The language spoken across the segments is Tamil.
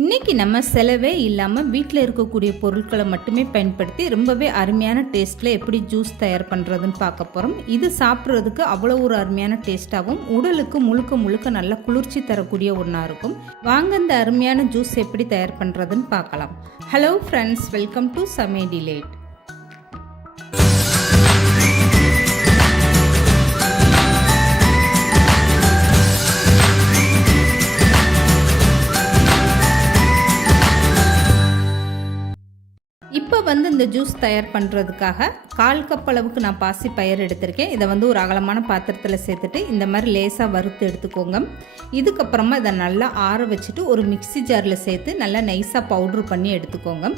இன்றைக்கி நம்ம செலவே இல்லாமல் வீட்டில் இருக்கக்கூடிய பொருட்களை மட்டுமே பயன்படுத்தி ரொம்பவே அருமையான டேஸ்ட்டில் எப்படி ஜூஸ் தயார் பண்ணுறதுன்னு பார்க்க போகிறோம். இது சாப்பிட்றதுக்கு அவ்வளோ ஒரு அருமையான டேஸ்ட்டாகவும் உடலுக்கு முழுக்க முழுக்க நல்ல குளிர்ச்சி தரக்கூடிய ஒன்றா இருக்கும். வாங்க இந்த அருமையான ஜூஸ் எப்படி தயார் பண்ணுறதுன்னு பார்க்கலாம். ஹலோ ஃப்ரெண்ட்ஸ், வெல்கம் டு சமையல் டிலேட். இப்போ இந்த ஜூஸ் தயார் பண்ணுறதுக்காக 1/4 கப் அளவுக்கு நான் பாசி பயிர் எடுத்திருக்கேன். இதை ஒரு அகலமான பாத்திரத்தில் சேர்த்துட்டு இந்த மாதிரி லேசாக வறுத்து எடுத்துக்கோங்க. இதுக்கப்புறமா இதை நல்லா ஆற வச்சுட்டு ஒரு மிக்சி ஜாரில் சேர்த்து நல்லா நைஸாக பவுட்ரு பண்ணி எடுத்துக்கோங்க.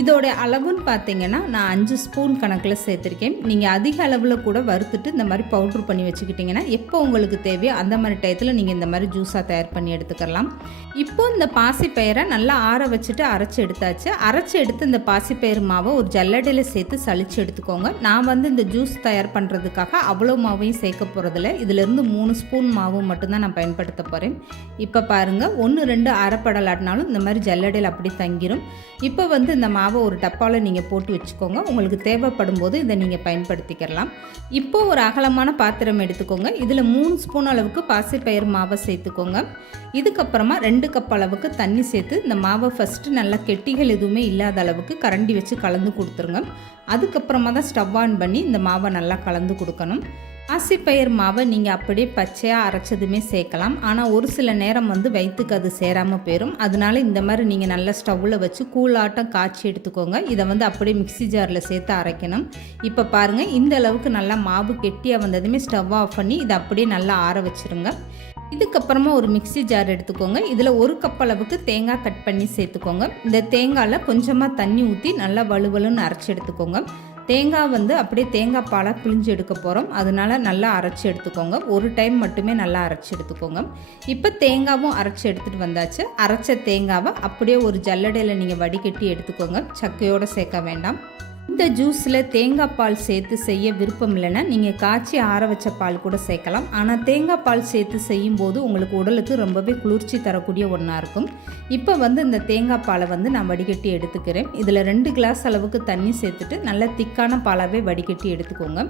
இதோட அளவுன்னு பார்த்தீங்கன்னா நான் 5 ஸ்பூன் கணக்கில் சேர்த்துருக்கேன். நீங்கள் அதிக அளவில் கூட வறுத்துட்டு இந்த மாதிரி பவுட்ரு பண்ணி வச்சுக்கிட்டிங்கன்னா எப்போ உங்களுக்கு தேவையோ அந்த மாதிரி டயத்தில் நீங்கள் இந்த மாதிரி ஜூஸாக தயார் பண்ணி எடுத்துக்கலாம். இப்போ இந்த பாசி பயிரை நல்லா ஆற வச்சுட்டு அரைச்சி எடுத்தாச்சு. அரைச்சி எடுத்து இந்த பாசி பயிறு மாவை ஒரு ஜல்லடையில் சேர்த்து சளிச்சு எடுத்துக்கோங்க. நான் இந்த ஜூஸ் தயார் பண்ணுறதுக்காக அவ்வளோ மாவையும் சேர்க்க போகிறதில்ல. இதிலிருந்து 3 ஸ்பூன் மாவு மட்டும்தான் நான் பயன்படுத்த போகிறேன். இப்போ பாருங்கள், 1-2 அரைப்படலாட்டினாலும் இந்த மாதிரி ஜல்லடையில் அப்படி தங்கிடும். இப்போ இந்த மாவை ஒரு டப்பாவில் நீங்கள் போட்டு வச்சுக்கோங்க. உங்களுக்கு தேவைப்படும் போது இதை நீங்கள் பயன்படுத்திக்கலாம். இப்போது ஒரு அகலமான பாத்திரம் எடுத்துக்கோங்க. இதில் 3 ஸ்பூன் அளவுக்கு பாசிப்பயிறு மாவை சேர்த்துக்கோங்க. இதுக்கப்புறமா 2 கப் அளவுக்கு தண்ணி சேர்த்து இந்த மாவை ஃபஸ்ட்டு நல்லா கெட்டிகள் எதுவுமே இல்லாத அளவுக்கு கரண்டி வச்சு கலந்து கொடுத்துருங்க. அதுக்கப்புறமா தான் ஸ்டவ் ஆன் பண்ணி இந்த மாவை நல்லா கலந்து கொடுக்கணும். பாசிப்பயிர் மாவை நீங்கள் அப்படியே பச்சையாக அரைச்சதுமே சேர்க்கலாம். ஆனால் ஒரு சில நேரம் வயிற்றுக்கு அது சேராமல் போயிடும். அதனால இந்த மாதிரி நீங்கள் நல்லா ஸ்டவ்வில் வச்சு கூழாட்டம் காய்ச்சி எடுத்துக்கோங்க. இதை அப்படியே மிக்சி ஜாரில் சேர்த்து அரைக்கணும். இப்போ பாருங்கள், இந்த அளவுக்கு நல்லா மாவு கெட்டியாக வந்ததுமே ஸ்டவ் ஆஃப் பண்ணி இதை அப்படியே நல்லா ஆற வச்சுருங்க. இதுக்கப்புறமா ஒரு மிக்சி ஜார் எடுத்துக்கோங்க. இதில் 1 கப் அளவுக்கு தேங்காய் கட் பண்ணி சேர்த்துக்கோங்க. இந்த தேங்காயில் கொஞ்சமாக தண்ணி ஊற்றி நல்லா வலுவலுன்னு அரைச்சி எடுத்துக்கோங்க. தேங்காய் அப்படியே தேங்காய் பாலாக பிழிஞ்சு எடுக்க போகிறோம். அதனால நல்லா அரைச்சி எடுத்துக்கோங்க. ஒரு டைம் மட்டுமே நல்லா அரைச்சி எடுத்துக்கோங்க. இப்போ தேங்காவும் அரைச்சி எடுத்துகிட்டு வந்தாச்சு. அரைச்ச தேங்காவை அப்படியே ஒரு ஜல்லடையில் நீங்கள் வடிகட்டி எடுத்துக்கோங்க. சக்கையோடு சேர்க்க வேண்டாம். இந்த ஜூஸில் தேங்காய் பால் சேர்த்து செய்ய விருப்பம் இல்லைன்னா நீங்கள் காய்ச்சி ஆற வச்ச பால் கூட சேர்க்கலாம். ஆனால் தேங்காய் பால் சேர்த்து செய்யும்போது உங்களுக்கு உடலுக்கு ரொம்பவே குளிர்ச்சி தரக்கூடிய ஒன்றா இருக்கும். இப்போ இந்த தேங்காய் பாலை நான் வடிகட்டி எடுத்துக்கிறேன். இதில் 2 கிளாஸ் அளவுக்கு தண்ணி சேர்த்துட்டு நல்லா திக்கான பாலாகவே வடிகட்டி எடுத்துக்கோங்க.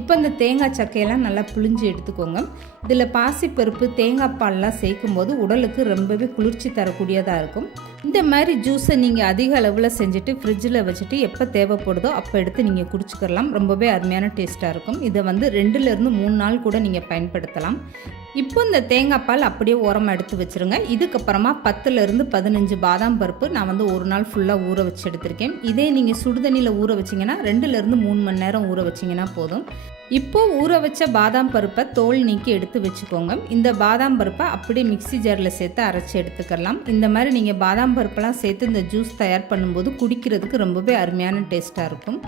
இப்போ இந்த தேங்காய் சக்கையெல்லாம் நல்லா புழிஞ்சு எடுத்துக்கோங்க. இதில் பாசிப்பருப்பு தேங்காய் பால்லாம் சேர்க்கும்போது உடலுக்கு ரொம்பவே குளிர்ச்சி தரக்கூடியதாக இருக்கும். இந்த மாதிரி ஜூஸை நீங்கள் அதிக அளவில் செஞ்சுட்டு ஃப்ரிட்ஜில் வச்சுட்டு எப்போ தேவைப்படுதோ அப்போ எடுத்து நீங்கள் குடிச்சிக்கலாம். ரொம்பவே அருமையான டேஸ்ட்டாக இருக்கும். இதை 2-3 நாள் கூட நீங்கள் பயன்படுத்தலாம். இப்போ இந்த தேங்காய் பால் அப்படியே ஓரமாக எடுத்து வச்சுருங்க. இதுக்கப்புறமா 10-15 பாதாம் பருப்பு நான் ஒரு நாள் ஃபுல்லாக ஊற வச்சு எடுத்திருக்கேன். இதே நீங்கள் சுடுதண்ணியில் ஊற வச்சிங்கன்னா 2-3 மணி நேரம் ஊற வச்சிங்கன்னா போதும். இப்போது ஊற வச்ச பாதாம் பருப்பை தோல் நீக்கி எடுத்து வச்சுக்கோங்க. இந்த பாதாம் பருப்பை அப்படியே மிக்சி ஜாரில் சேர்த்து அரைச்சி எடுத்துக்கலாம். இந்த மாதிரி நீங்கள் பாதாம் பருப்பெல்லாம் சேர்த்து இந்த ஜூஸ் தயார் பண்ணும்போது குடிக்கிறதுக்கு ரொம்பவே அருமையான டேஸ்ட்டாக இருக்கும்.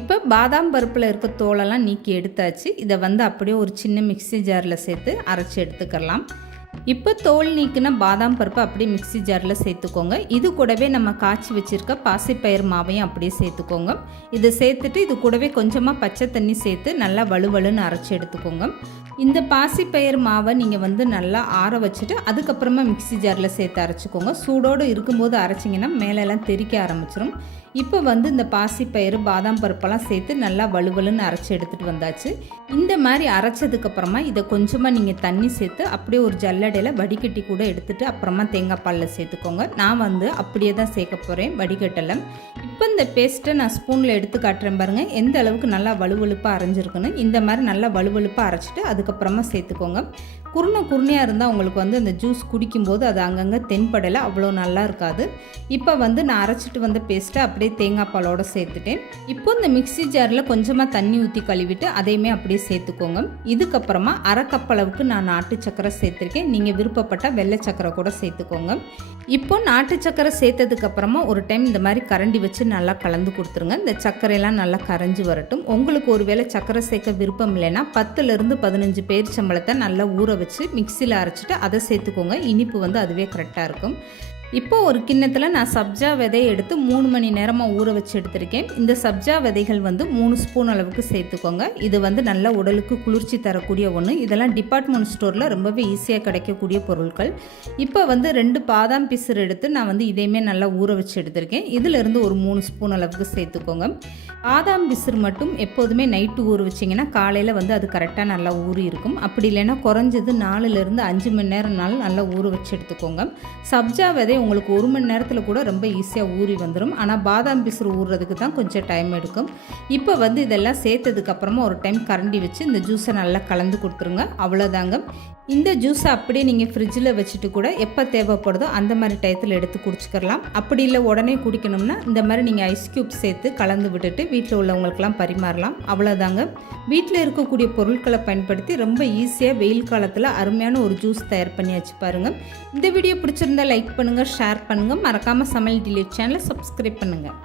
இப்போ பாதாம் பருப்பில் இருக்க தோலெல்லாம் நீக்கி எடுத்தாச்சு. இதை அப்படியே ஒரு சின்ன மிக்சி ஜாரில் சேர்த்து அரைச்சி எடுத்துக்கலாம். இப்போ தோல் நீக்கின பாதாம் பருப்பு அப்படியே மிக்சி ஜாரில் சேர்த்துக்கோங்க. இது கூடவே நம்ம காய்ச்சி வச்சுருக்க பாசிப்பயிர் மாவையும் அப்படியே சேர்த்துக்கோங்க. இதை சேர்த்துட்டு இது கூடவே கொஞ்சமாக பச்சை தண்ணி சேர்த்து நல்லா வலுவலுன்னு அரைச்சி எடுத்துக்கோங்க. இந்த பாசிப்பயிர் மாவை நீங்கள் நல்லா ஆற வச்சுட்டு அதுக்கப்புறமா மிக்சி ஜாரில் சேர்த்து அரைச்சிக்கோங்க. சூடோடு இருக்கும்போது அரைச்சிங்கன்னா மேலெல்லாம் தெறிக்க ஆரம்பிச்சிடும். இப்போ இந்த பாசிப்பயிறு பாதாம் பருப்பெல்லாம் சேர்த்து நல்லா வலுவலுன்னு அரைச்சி எடுத்துகிட்டு வந்தாச்சு. இந்த மாதிரி அரைச்சதுக்கப்புறமா இதை கொஞ்சமாக நீங்கள் தண்ணி சேர்த்து அப்படியே ஒரு ஜல்லடையில் வடிகட்டி கூட எடுத்துகிட்டு அப்புறமா தேங்காய் பாலில் சேர்த்துக்கோங்க. நான் அப்படியே தான் சேர்க்க போகிறேன், வடிகட்டலை. இப்போ இந்த பேஸ்ட்டை நான் ஸ்பூனில் எடுத்து காட்டுறேன் பாருங்கள், எந்த அளவுக்கு நல்லா வலுவலுப்பாக அரைஞ்சிருக்குன்னு. இந்த மாதிரி நல்லா வலுவலுப்பாக அரைச்சிட்டு அதுக்கப்புறமா சேர்த்துக்கோங்க. குருணையாக இருந்தால் உங்களுக்கு அந்த ஜூஸ் குடிக்கும்போது அது அங்கங்கே தென்படலை, அவ்வளோ நல்லா இருக்காது. இப்போ நான் அரைச்சிட்டு வந்த பேஸ்ட்டை அப்படியே தேங்காய் பாலோடு சேர்த்துட்டேன். இப்போ இந்த மிக்சி ஜாரில் கொஞ்சமாக தண்ணி ஊற்றி கழுவிட்டு அதையுமே அப்படியே சேர்த்துக்கோங்க. இதுக்கப்புறமா 1/2 கப் அளவுக்கு நான் நாட்டு சக்கரை சேர்த்துருக்கேன். நீங்கள் விருப்பப்பட்ட வெள்ளை சக்கரை கூட சேர்த்துக்கோங்க. இப்போ நாட்டு சக்கரை சேர்த்ததுக்கப்புறமா ஒரு டைம் இந்த மாதிரி கரண்டி வச்சு நல்லா கலந்து கொடுத்துருங்க. இந்த சர்க்கரையெல்லாம் நல்லா கரைஞ்சி வரட்டும். உங்களுக்கு ஒரு வேளை சக்கரை சேர்க்க விருப்பம் இல்லைன்னா 10-15 பேரிச்சம்பழத்தை நல்லா ஊற வச்சு மிக்சியில் அரைச்சிட்டு அதை சேர்த்துக்கோங்க. இனிப்பு அதுவே கரெக்டாக இருக்கும். இப்போ ஒரு கிண்ணத்தில் நான் சப்ஜா விதையை எடுத்து 3 மணி நேரமாக ஊற வச்சு எடுத்திருக்கேன். இந்த சப்ஜா விதைகள் வந்து 3 ஸ்பூன் அளவுக்கு சேர்த்துக்கோங்க. இது வந்து நல்ல உடலுக்கு குளிர்ச்சி தரக்கூடிய ஒன்று. இதெல்லாம் டிபார்ட்மெண்ட் ஸ்டோரில் ரொம்பவே ஈஸியாக கிடைக்கக்கூடிய பொருட்கள். இப்போ வந்து 2 பாதாம் பிசுறு எடுத்து நான் வந்து இதையுமே நல்லா ஊற வச்சு எடுத்திருக்கேன். இதிலிருந்து ஒரு 3 ஸ்பூன் அளவுக்கு சேர்த்துக்கோங்க. பாதாம் பிசுறு மட்டும் எப்போதுமே நைட்டு ஊற வச்சிங்கன்னா காலையில் வந்து அது கரெக்டாக நல்லா ஊறி இருக்கும். அப்படி இல்லைன்னா குறைஞ்சது 4லேருந்து 5 மணி நேரம்னாலும் நல்லா ஊற வச்சு எடுத்துக்கோங்க. சப்ஜா விதை உங்களுக்கு 1 மணி நேரத்தில் கூட ரொம்ப ஈஸியாக ஊறி வந்துடும். ஆனால் பாதாம் பிசுறு ஊறுறதுக்கு தான் கொஞ்சம் டைம் எடுக்கும். இப்போ வந்து இதெல்லாம் சேர்த்ததுக்கப்புறமா ஒரு டைம் கரண்டி வச்சு இந்த ஜூஸை நல்லா கலந்து கொடுத்துருங்க. அவ்வளோதாங்க. இந்த ஜூஸை அப்படியே நீங்கள் ஃப்ரிட்ஜில் வச்சுட்டு கூட எப்போ தேவைப்படுதோ அந்த மாதிரி டயத்தில் எடுத்து குடிச்சிக்கலாம். அப்படி இல்லை உடனே குடிக்கணும்னா இந்த மாதிரி நீங்கள் ஐஸ் க்யூப் சேர்த்து கலந்து விட்டுட்டு வீட்டில் உள்ளவங்களுக்கெல்லாம் பரிமாறலாம். அவ்வளோதாங்க. வீட்டில் இருக்கக்கூடிய பொருட்களை பயன்படுத்தி ரொம்ப ஈஸியாக வெயில் காலத்தில் அருமையான ஒரு ஜூஸ் தயார் பண்ணி வச்சு பாருங்கள். இந்த வீடியோ பிடிச்சிருந்தா லைக் பண்ணுங்கள், ஷேர் பண்ணுங்கள். மறக்காமல் சமையல் டிலீட் சேனலை சப்ஸ்கிரைப் பண்ணுங்கள்.